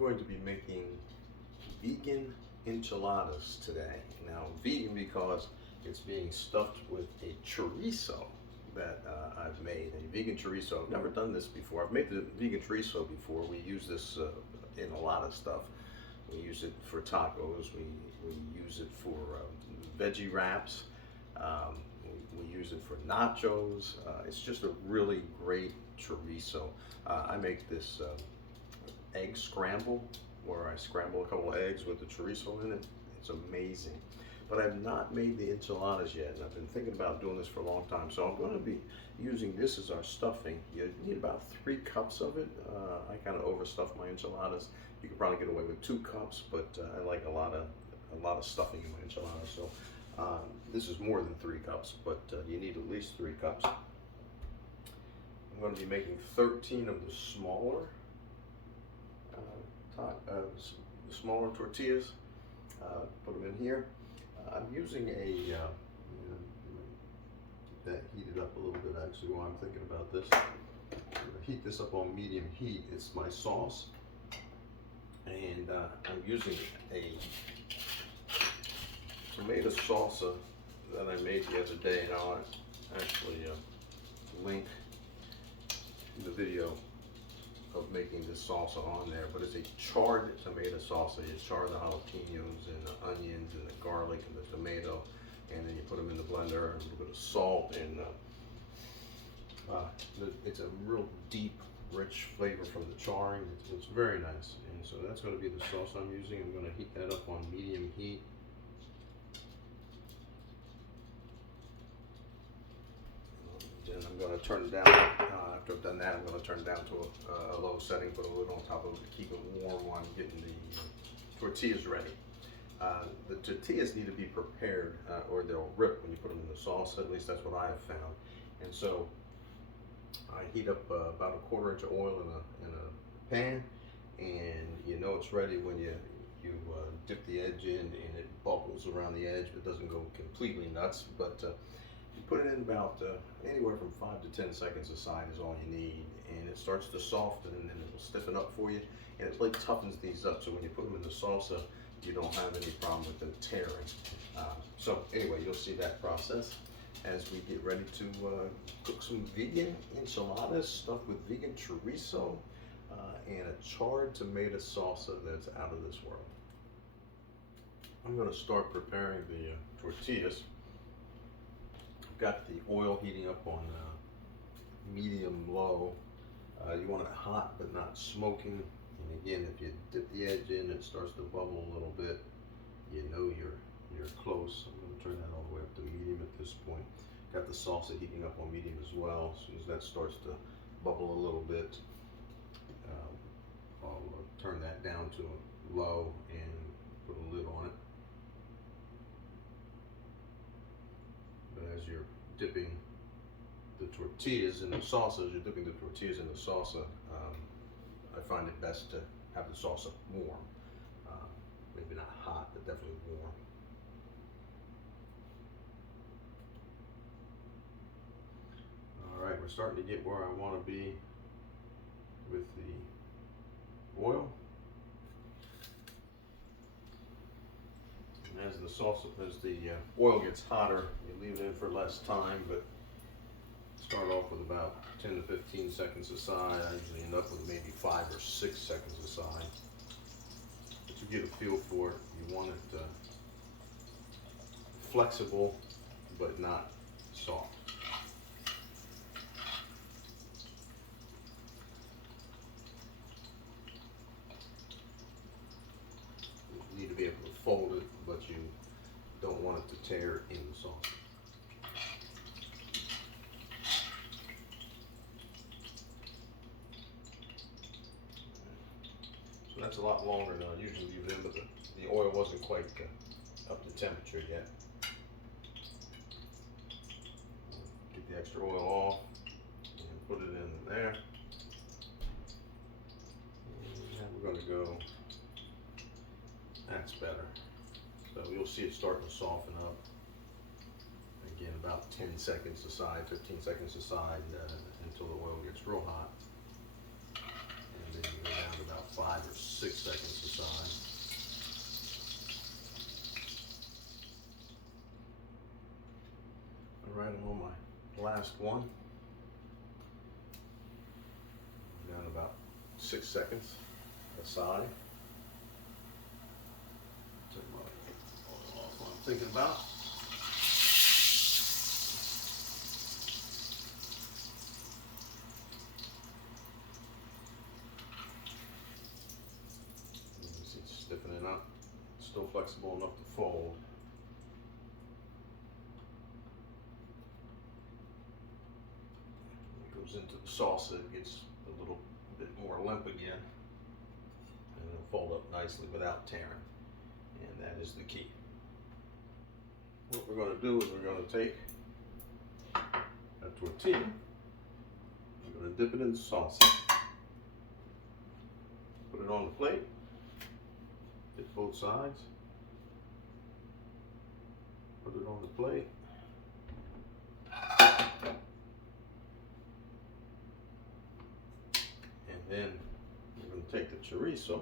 going to be making vegan enchiladas today. Now, vegan because it's being stuffed with a chorizo that I've made, a vegan chorizo. I've never done this before. I've made the vegan chorizo before. We use this in a lot of stuff. We use it for tacos. We use it for veggie wraps. We use it for nachos. It's just a really great chorizo. I make this egg scramble where I scramble a couple of eggs with the chorizo in it. It's amazing. But I've not made the enchiladas yet, and I've been thinking about doing this for a long time. So I'm going to be using this as our stuffing. You need about 3 cups of it. I kind of overstuff my enchiladas. You could probably get away with 2 cups, but I like a lot of stuffing in my enchiladas. So this is more than 3 cups, but you need at least 3 cups. I'm going to be making 13 of the smaller tortillas. Put them in here. I'm using that heated up a little bit actually while I'm thinking about this. I'm going to heat this up on medium heat. It's my sauce, and I'm using a tomato salsa that I made the other day, and I'll actually link the video of making this salsa on there. But it's a charred tomato salsa. You char the jalapenos and the onions and the garlic and the tomato, and then you put them in the blender, a little bit of salt, and it's a real deep, rich flavor from the charring. It's very nice, and so that's going to be the sauce I'm using. I'm going to heat that up on medium heat. Then I'm going to turn it down. After I've done that, I'm going to turn it down to a low setting, put a lid on top of it to keep it warm while I'm getting the tortillas ready. The tortillas need to be prepared or they'll rip when you put them in the sauce. At least that's what I have found. And so I heat up about a 1/4 inch of oil in a pan, and you know it's ready when you dip the edge in and it bubbles around the edge, but doesn't go completely nuts. But you put it in about anywhere from 5 to 10 seconds aside is all you need, and it starts to soften, and then it will stiffen up for you, and it like toughens these up, so when you put them in the salsa, you don't have any problem with them tearing. So anyway, you'll see that process as we get ready to cook some vegan enchiladas stuffed with vegan chorizo and a charred tomato salsa that's out of this world. I'm going to start preparing the tortillas. Got the oil heating up on medium low. You want it hot but not smoking. And again, if you dip the edge in, it starts to bubble a little bit. You know you're close. I'm going to turn that all the way up to medium at this point. Got the salsa heating up on medium as well. As soon as that starts to bubble a little bit, I'll turn that down to low and put a lid on it. But as you're dipping the tortillas in the salsa, I find it best to have the salsa warm. Maybe not hot, but definitely warm. All right, we're starting to get where I want to be with the oil. As the oil gets hotter, you leave it in for less time, but start off with about 10 to 15 seconds aside. I usually end up with maybe 5 or 6 seconds aside. But you get a feel for it. You want it flexible, but not soft. You need to be able to fold it, but you don't want it to tear in the sauce. So that's a lot longer than I usually leave it in, but the oil wasn't quite up to temperature yet. Get the extra oil off and put it in there. And we're going to go. That's better. So you'll see it starting to soften up. Again, about 10 seconds aside, 15 seconds aside until the oil gets real hot. And then you go down to about 5 or 6 seconds last one. Down about 6 seconds aside. That's what I'm thinking about. You see it's stiffening up. Still flexible enough to fold. It goes into the salsa, it gets a little bit more limp again. And it'll fold up nicely without tearing. And that is the key. What we're going to do is we're going to take a tortilla, we're going to dip it in salsa, put it on the plate, hit both sides, put it on the plate, and then we're going to take the chorizo,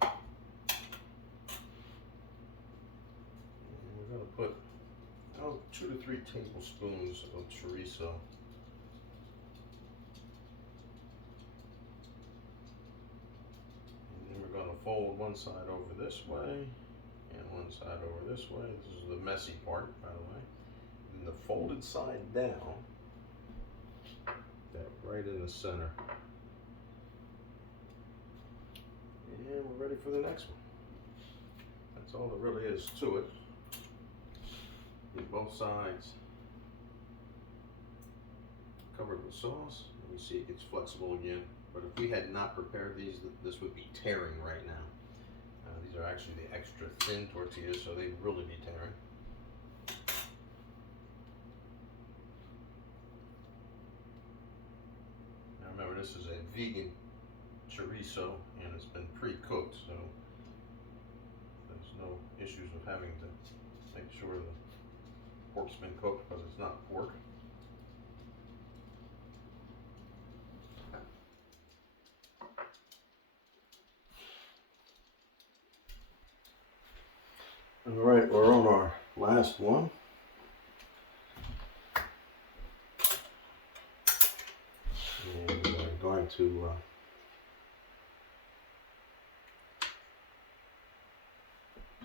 and we're going to put 2 to 3 tablespoons of chorizo and then we're going to fold one side over this way and one side over this way. This is the messy part, by the way. And the folded side down, that right in the center. And we're ready for the next one. That's all there really is to it. Get both sides covered with sauce. And you see it gets flexible again. But if we had not prepared these, this would be tearing right now. These are actually the extra thin tortillas, so they'd really be tearing. Now remember, this is a vegan chorizo and it's been pre-cooked, so there's no issues with having to make sure the pork's been cooked, because it's not pork. All right, we're on our last one. And we're going to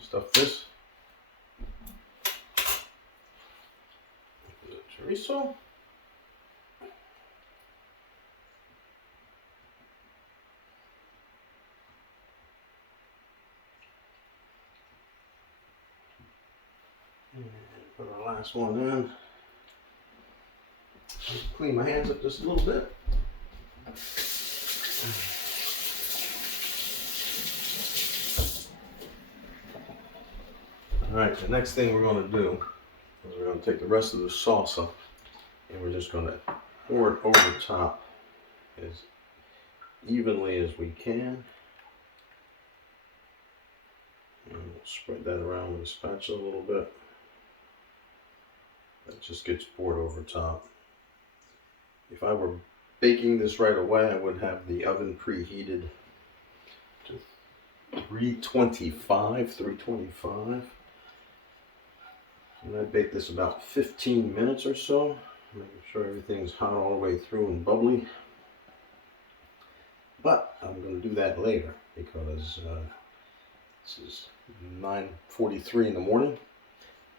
stuff this with the chorizo. And put our last one in. Clean my hands up just a little bit. Alright, the next thing we're going to do is we're going to take the rest of the salsa and we're just going to pour it over top as evenly as we can. And we'll spread that around with a spatula a little bit. That just gets poured over top. If I were baking this right away, I would have the oven preheated to 325. And I bake this about 15 minutes or so, making sure everything's hot all the way through and bubbly. But I'm going to do that later because this is 9:43 in the morning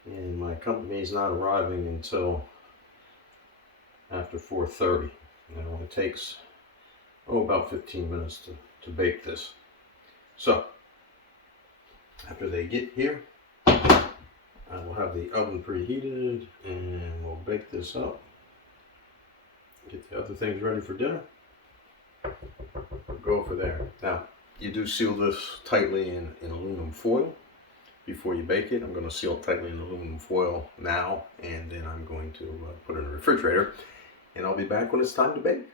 and my company is not arriving until after 4:30. And it only takes about 15 minutes to bake this. So after they get here, I will have the oven preheated and we'll bake this up. Get the other things ready for dinner. Go for there. Now, you do seal this tightly in aluminum foil before you bake it. I'm going to seal it tightly in aluminum foil now, and then I'm going to put it in the refrigerator. And I'll be back when it's time to bake.